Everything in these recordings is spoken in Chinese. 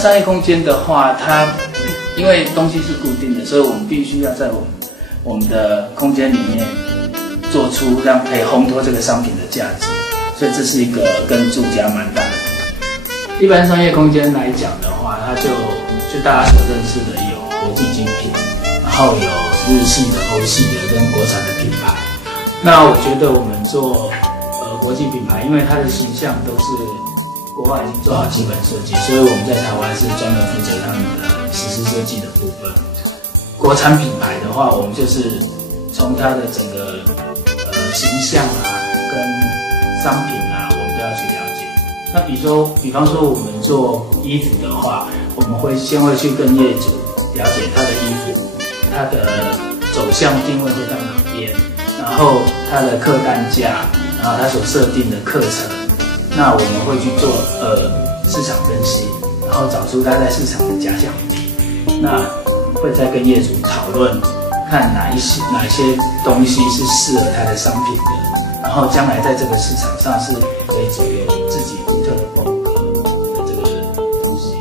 商业空间的话，它因为东西是固定的，所以我们必须要在我们的空间里面做出可以烘托这个商品的价值，所以这是一个跟住家蛮大的。一般商业空间来讲的话，它就大家所认识的有国际精品，然后有日系的、欧系的跟国产的品牌。那我觉得我们做国际品牌，因为它的形象都是国外已经做好基本设计，所以我们在台湾是专门负责他们的实施设计的部分。国产品牌的话，我们就是从它的整个形象啊跟商品啊，我们都要去了解。那比方说我们做衣服的话，我们先会去跟业主了解他的衣服，它的走向定位会到哪边，然后它的客单价，然后它所设定的课程，那我们会去做市场分析，然后找出它在市场的假想敌，那会再跟业主讨论，看哪些东西是适合它的商品的，然后将来在这个市场上是可以走有自己独特的风格的这个东西。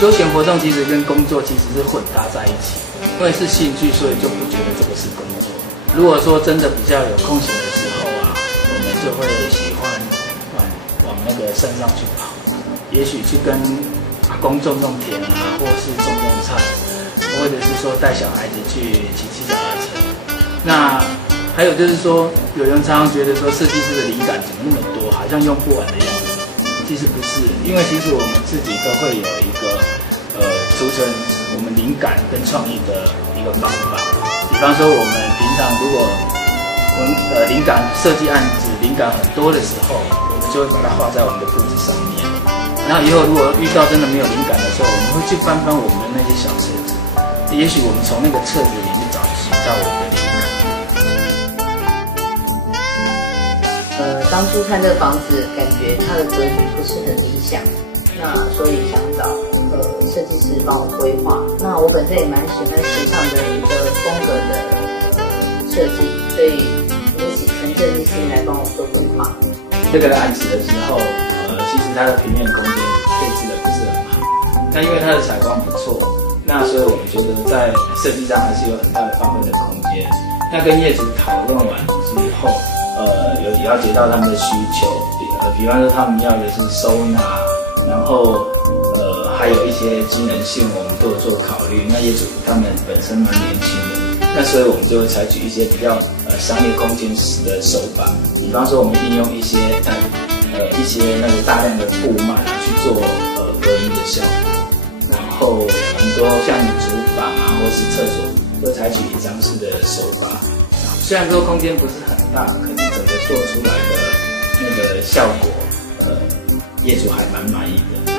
休闲活动其实跟工作其实是混搭在一起的，因为是兴趣，所以就不觉得这个是工作。如果说真的比较有空闲的时候啊，我们就会喜欢往那个山上去跑，也许去跟阿公种田啊，或是种菜，或者是说带小孩子去骑脚踏车。那还有就是说，有人常常觉得说设计师的灵感怎么那么多，好像用不完的样子。其实不是，因为其实我们自己都会有一个储存我们灵感跟创意的一个方法。比方说，我们平常如果我们灵感设计案子灵感很多的时候，我们就会把它画在我们的布置上面。然后以后如果遇到真的没有灵感的时候，我们会去翻我们的那些小册子，也许我们从那个册子里面找寻到我们的灵感。当初看这个房子，感觉它的格局不是很理想，那所以想找设计师帮我规划。那我本身也蛮喜欢时尚的一个风格的设计，所以我就请陈设计师来帮我做规划。这个案子的时候，其实它的平面空间配置的不是很好，那因为它的采光不错，那所以我们觉得在设计上还是有很大的发挥的空间。那跟业主讨论完之后，有了解到他们的需求，比方说他们要的是收纳，然后还有一些机能性，我们都有做考虑。那业主他们本身蛮年轻的，那所以我们就会采取一些比较商业空间的手法，比方说我们应用一些那个大量的布幔去做隔音的效果，然后很多像厨房啊或是厕所都采取一张式的手法。虽然说空间不是很大，可是整个做出来的那个效果，业主还蛮满意的。